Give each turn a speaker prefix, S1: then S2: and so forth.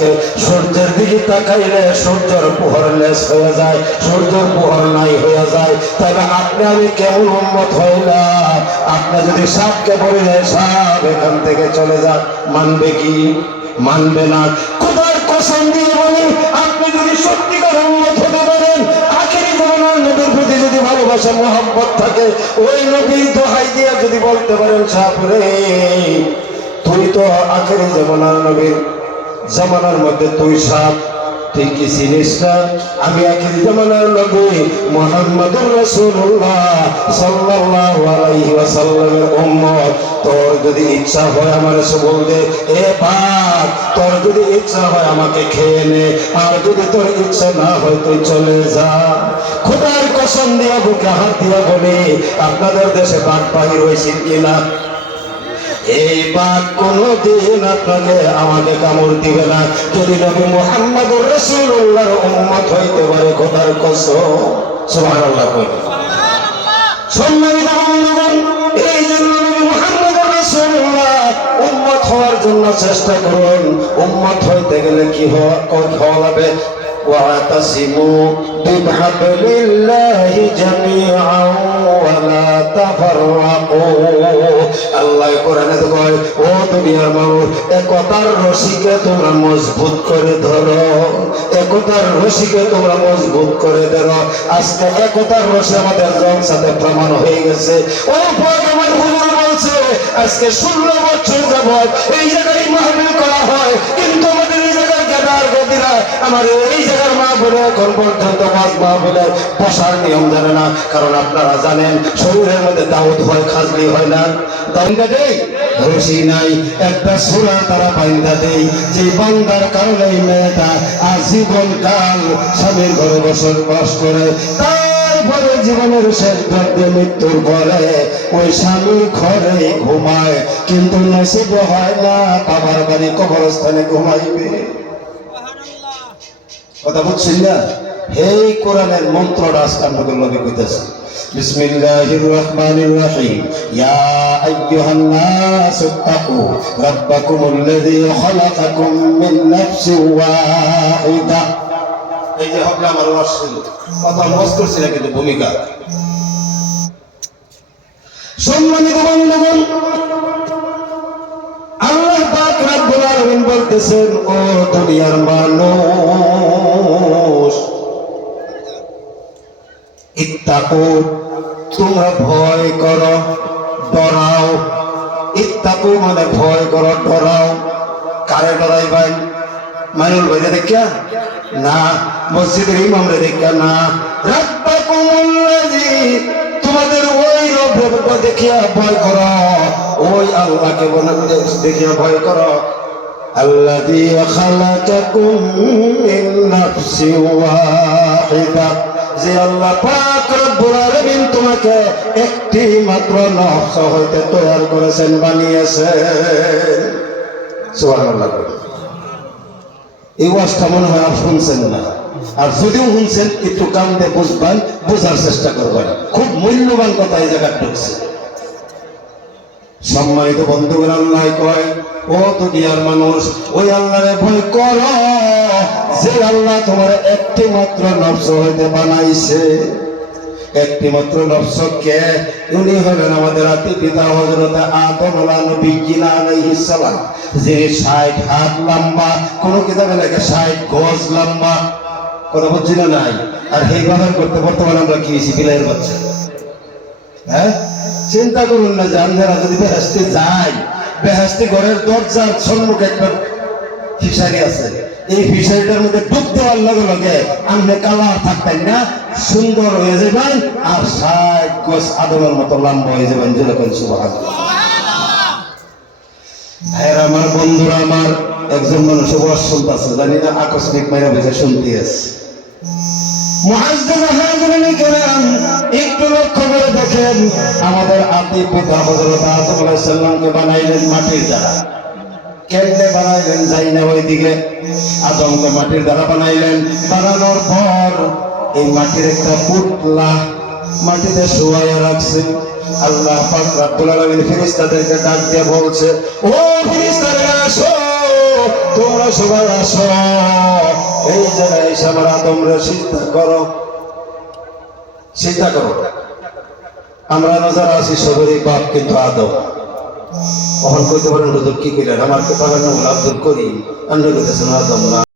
S1: আজকে সূর্যের দিকে তাকাইলে সূর্যের পোহর লেস হয়ে যায়, সূর্যের পোহর নাই হয়ে যায়। তাহলে আপনি আমি কেমন উন্মত হইলাম। আপনি যদি সাপকে বলে সাপ এখান থেকে চলে যান মানবে কি? মানবে না। কোথায় কসম দিয়ে বলি, আপনি যদি সত্যিকার উন্মত হতে পারেন, আখেরি জীবনের নবীর প্রতি যদি ভালোবাসা মোহাম্মত থাকে, ওই নবীর দোহাই দিয়ে যদি বলতে পারেন, সাপ রে, তুই তো আখেরি জামানার নবীর জামানার মধ্যে তুই সাপ, তুই কি চিনিস না? আমি আখেরি জামানার নবী মোহাম্মদুর রাসূলুল্লাহ সাল্লাল্লাহু আলাইহি ওয়াসাল্লামের উম্মত। তোর যদি ইচ্ছা হয় আমার এসে বলবে এ বাপ তোর যদি ইচ্ছা হয় আমাকে খেয়ে নে। আর যদি তোর ইচ্ছা না হয় তুই চলে যা। খোদার কসম দিয়া বুকে হাত দিয়া বলে, আপনাদের দেশে বাঘ বাহির হয়েছে কিনা? এই বাঘ কোনদিন আপনাকে আমাকে কামড় দিবে না। যদি নবী মোহাম্মদ রসুল্লাহর উম্মত হইতে পারে উম্মত হওয়ার জন্য চেষ্টা করুন। উম্মত হইতে গেলে কি হওয়া হওয়া লাগবে? واعتصموا بحبل الله جميعا ولا تفرقوا আল্লাহ কোরআনে তো কয় ও দুনিয়ার মানুষ একতার রশিকে তোমরা মজবুত করে ধরো একতার রশিকে তোমরা মজবুত করে ধরো আজকে একতার রশি আমাদের জলসাতে প্রমাণ হয়ে গেছে ও ভয় আমার হুজুর বলছে আজকে ষোলো বছর যাবৎ এই জায়গায় মাহফিল করা হয় কিন্তু আমার এই জায়গার মা বলে এখন পর্যন্ত মাছ মা বলে, বসার নিয়ম জানে না। কারণ আপনারা জানেন, শরীরের মধ্যে দাউদ হয়, খাজলি হয় না। স্বামীর ঘরে তারপরে জীবনের শেষ গর্বে মৃত্যুর পরে ওই স্বামীর ঘরে ঘুমায়। কিন্তু নসিব হয় না, বাবার বাড়ি কবরস্থানে ঘুমাইবে। কথা বুঝছেন না? এই কোরআনের মন্ত্রটা আজকে আপনাদের লগে কইতেছে। বিসমিল্লাহির রহমানির রহিম ইয়া আইয়ুহান নাস ইত্তাকু রাব্বাকুমুল্লাযী খালাকাকুম মিন নাফসিন ওয়াহিদা। এই যে হকলা আমার কথা মস্ত করছি কিন্তু ভূমিকা। সম্মানিত বন্ধুগণ, আল্লাহ পাক রব্বুল আলামিন বলতেছেন, ও দুনিয়ার মানুষ ইত্তাকু তোমরা ভয় করো ডরাও ইত্তাকু মানে ভয় করো ডরাও কারে ডরাইবেন মাইনুল ভাইরে দেখিয়া না মসজিদের ইমামরে দেখিয়া না রাব্বাকুমুল্লাযী তোমাদের ওই রব দেখিয়া ভয় করো ওই আল্লাহকে বলে দেখিয়া ভয় করো الذي خلقكم من نفس واحدة যে আল্লাহ তোমাকে একটি মাত্র নফস হইতে তৈরি করেছেন বানিয়েছেন এই মনে হয় আর শুনছেন না। আর যদিও শুনছেন, একটু কান দিয়ে বুঝবেন, বোঝার চেষ্টা করবেন। খুব মূল্যবান কথা এই জায়গায় ঢুকছে। সম্মানিত বন্ধুগণ, আল্লাহ কয়, ও দুনিয়ার মানুষ, ওই আল্লাহরে ভয় কর। যে আল্লাহ তোমার একটি মাত্র নফস হইতে বানাইছে, একটি মাত্র নফস কে? উনি হলেন আমাদের আতি পিতা হযরত আদম নবীজিনা যিনি 60 হাত লম্বা, কোন কিতাবে লেখা 60 গজ লম্বা। কথা বুঝছি না নাই? আর এই ব্যবহার করতে বর্তমানে আমরা কি সিভিলের বাচ্চা। হ্যাঁ? চিন্তা করুন না যে আমরা যদি বেহেস্তে যাই বেহেস্তে ঘরের দরজার সম্মুখে একটা ফিশারি আছে। এই ফিশারিটার মধ্যে ডুব দেওয়ার লগে লগে আপনি কালার থাকতেন না, সুন্দর হয়ে যাবেন আর ষাট গোস আদমের মতো লম্বা হয়ে যাবেন যেরকম সুবাহ ভাইয়ের আমার, বন্ধুরা আমার, একজন মানুষ ওয়াজ শুনতেছে, জানি না, আকস্মিক মাইরা বেঁচে শুনতে আছে একটু লক্ষ্য করে দেখেন, আমাদের আদি পিতা সালামকে বানাইলেন মাটির দ্বারা। কেমনে বানাইলেন যাই না ওইদিকে আদমকে মাটির দ্বারা বানাইলেন। বানানোর পর এই মাটির একটা পুতলা মাটিতে শুয়াইয়া রাখছে। আল্লাহ পাক রব্বুল আলামিন ফেরেশতাদেরকে ডাক দিয়ে বলছে, ও ফেরেশতারা, আসো, তোমরা সবাই আসো। এই জায়গায় এসে আমরা তোমরা চিন্তা করো। চিন্তা করো। আমরা যারা আছি সবারই বাপ কিন্তু আদম। কখন কইতে পারেন হুজুর কি কইলেন? আমার কথা পাবেন না আব্দুল করি আন্দোলন